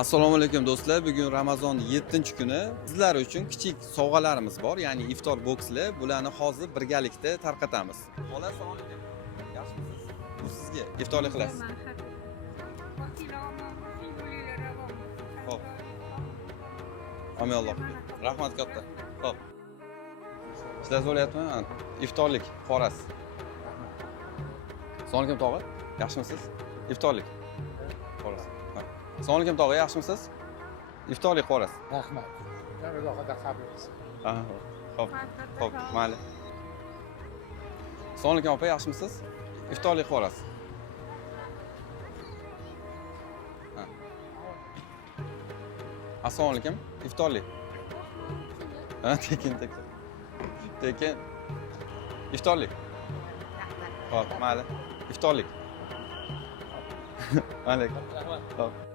Assalomu alaykum do'stlar. Bugun Ramazon 7-kuni. Sizlar uchun kichik sovg'alarimiz bor, ya'ni iftor bokslar. Bularni hozir birgalikda tarqatamiz. Xola, assalomu alaykum. Yaxshimisiz? Bu sizga iftorlik qilasiz. Xo'p. Alloh. Rahmat katta. Xo'p. Sizlar bo'lyaptimi? Iftorlik qorasi. Assalomu alaykum tog'a. Yaxshimisiz? Iftorlik qorasi. Assalomu alaykum tog'a, yaxshimisiz? Iftorlik qorasi. Rahmat. Xudo qabul qilsin. Xo'p. Xo'p, mayli. Assalomu alaykum opa, yaxshimisiz? Iftorlik qorasi. Assalomu alaykum. Iftorlik. Tekin. Tekin. Iftorlik. Xo'p, mayli. Iftorlik. Alaykum. Xo'p.